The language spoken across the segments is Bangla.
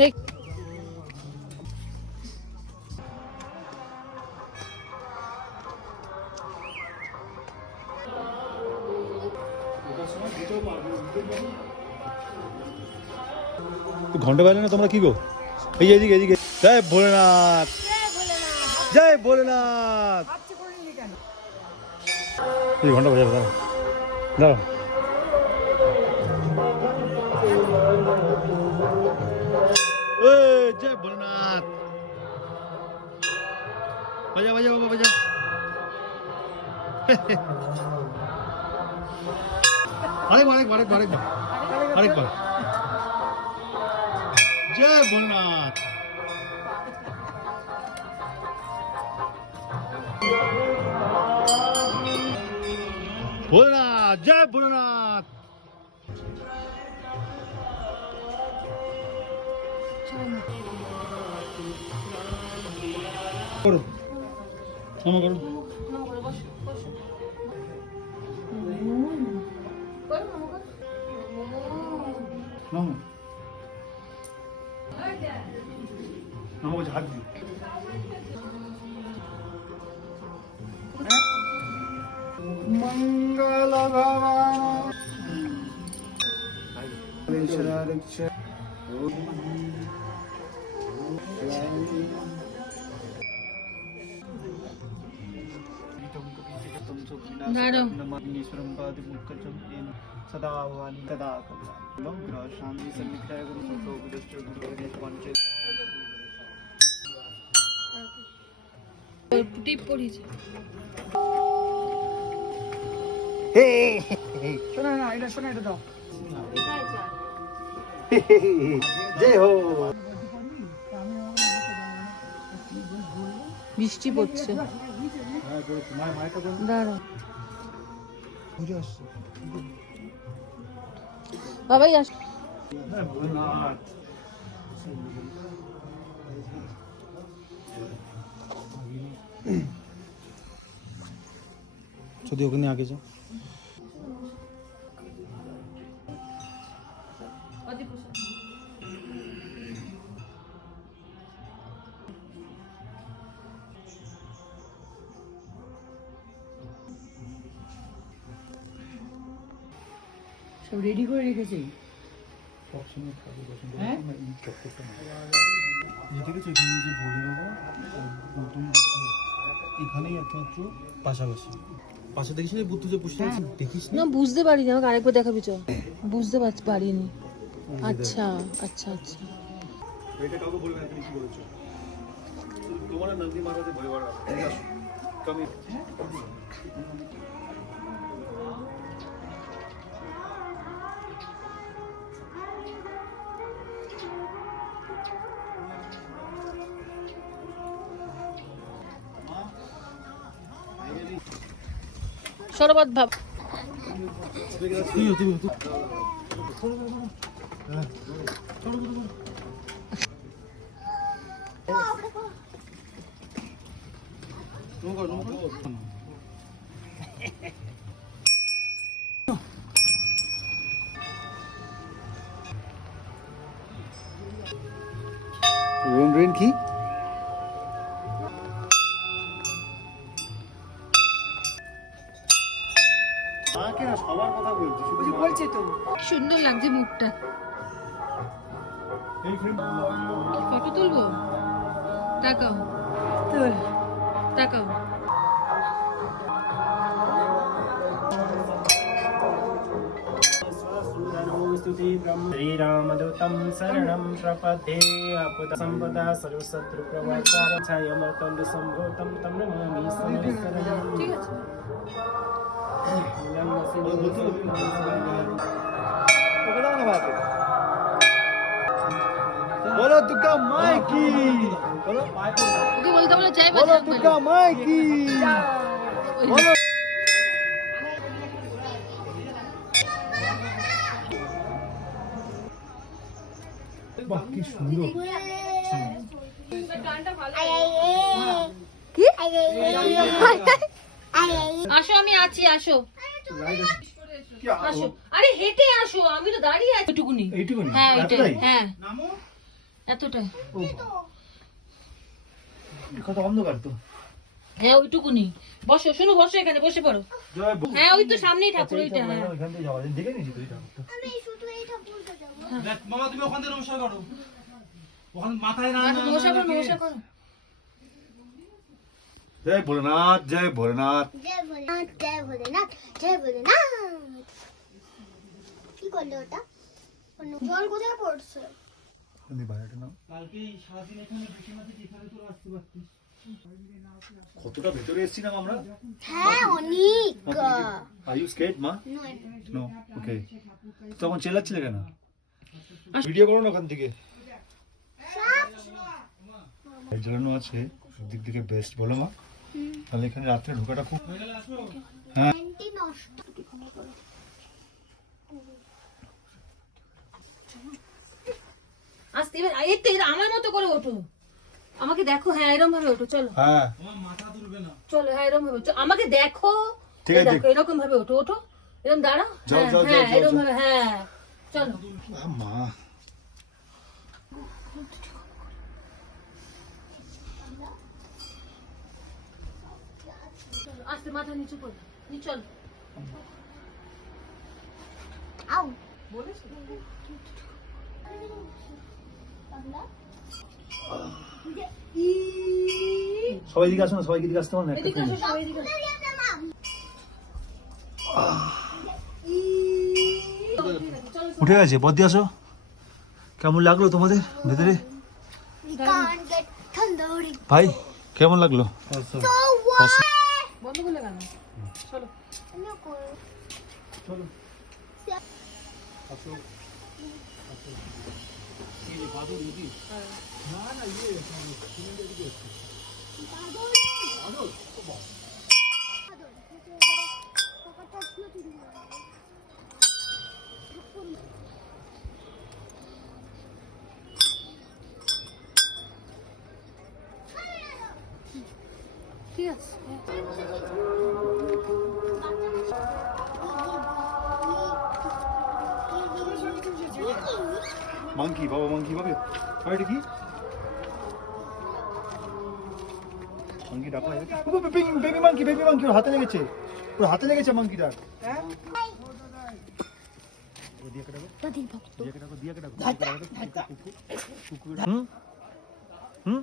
দেখ ঘন্টা বাজলে না তোমরা কি গো? এই এদিকে এদিকে। জয় ভোলেনাথ, জয় ভোলেনাথ। এই ঘন্টা বাজাবে, দাঁড়াও দাঁড়াও। জয় ভোলেনাথ, বাজা বাজা বাবা বাজা। আরেকবার আরেকবার আরেকবার আরেকবার আরেকবার। জয় ভোলেনাথ। ভোলেনাথ, জয় ভোলেনাথ। করো ক্ষমা করো। হাত দিই। মঙ্গল ভগবান सदा आह्वानि तदा कल्याणं शांति सन्निधाय गुरु सतो गुरुश्च गुरुदेव पंचे টিপ পড়িছে। হে শোনা না, এটা শোনা, এটা দাও। জয় হো। বৃষ্টি পড়ছে। দাঁড়াও বাবাই আস। যদি ওখানে আগে যাও। সব রেডি করে রেখেছি। হ্যাঁ এখানেই একমাত্র পাশাপাশি পাশে দেখিস না বুদ্ধ যে বসে আছে, দেখিস না বুঝতে পারিনি, আমাকে আরেকবার দেখাবি চ। বুঝতে পারিনি। আচ্ছা আচ্ছা আচ্ছা। এটা কাউকে বলবে না তুমি কি বলেছো। তোমার নন্দী মহারাজের ভয় বাড়া কমি। সরবত ভাব। রেন কি সবার কথা বলছি তো সুন্দর লাগছে মুখটা। ফটো তুলবো? তাকাও তাকাও। श्रीरामदूतं शरणं प्रपद्ये आपदसम्पदा सर्वशत्रुप्रवचारच्छायमर्तं सम्भूतं तं नमामि समेतरम्। ঠিক আছে। बोलो दुर्गा माई की, ওকে বলতে বলে চাই बोलो दुर्गा माई की, बोलो। বাহ কি সুন্দর। কি? আসো আমি আছি, আসো আসো। আরে হেঁটে আসো, আমি তো দাঁড়িয়ে আছি। এইটুকুনি। এইটুকুনি? হ্যাঁ ওইটাই। এতটাই? হ্যাঁ এতটাই। কত অন্ধকার তো। হ্যাঁ ওইটুকুনি। বসো, শোনো, বসো এখানে, বসে পড়ো। হ্যাঁ ওই তো সামনেই ঠাকুর ওইটা। হ্যাঁ এখান থেকে যাওয়া যায়, দেখে নিয়েছি তুই ঠাকুরটা। দেখ মামা, তুমি ওখান থেকে নমস্কার করো, ওখানে মাথায় না নমস্কার করো, নমস্কার করো। জয় ভোলেনাথ, জয় ভোলেনাথ। জয় ভোলেনাথ, জয় ভোলেনাথ, জয় ভোলেনাথ। কি করলে ওটা? জল কোথায় পড়ছে? কালকে সারাদিন এখানে বসে আছি, এখানে তো আসতে পারতিস। কতটা ভেতরে এসেছিলাম আমরা। হ্যাঁ অনেক। আর ইউ স্কেট মা? নো, ওকে। তখন চেল্লাচ্ছিলে কেন? ভিডিও করো না ওখান থেকে। এই জ্বালানো আছে, একদিক থেকে বেস্ট, বলো মা। তাহলে এখানে রাত্রে ঢোকাটা খুব। হ্যাঁ আন্টি নষ্ট। আস্তে, এবার এই তো, এবার আমার মতো করে ওঠো। আমাকে দেখো, হ্যাঁ এরকম ভাবে ওঠো, চলো। হ্যাঁ চলো, হ্যাঁ এরকম ভাবে, আমাকে দেখো। ঠিক এই আছে। দেখো, এরকম ভাবে ওঠো, ওঠো। এরকম দাঁড়াও। যাও, হ্যাঁ, যাও, হ্যাঁ, যাও, এরকম যাও। ভাবে, হ্যাঁ। চলো। মা আস্তে, মাথা নিচু করো, চল। আউ। সবাই দিকে আসো না, সবাইকে দিকে আসতে পারো না একটা এদিকে আসো, সবাই এদিকে আসো। উঠে গেছে, বদ্দি আসো। কেমন লাগলো তোমাদের ভেতরে We can't get tandoori. ভাই? কেমন লাগলো? So what? বন্ধ করলে কেন? চলো। No করো। চলো। ঠিক আছে। মাংকি, বাবা মাংকি পাবে? আর এটা কি? মাংকি ডাকো। বেবি মাংকি, বেবি মাংকি, ওর হাতে লেগেছে, ওর হাতে লেগেছে মাংকিটার। হুম হুম।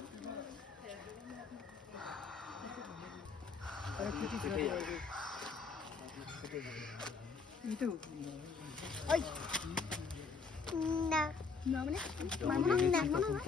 না। না মানে? মারবো না?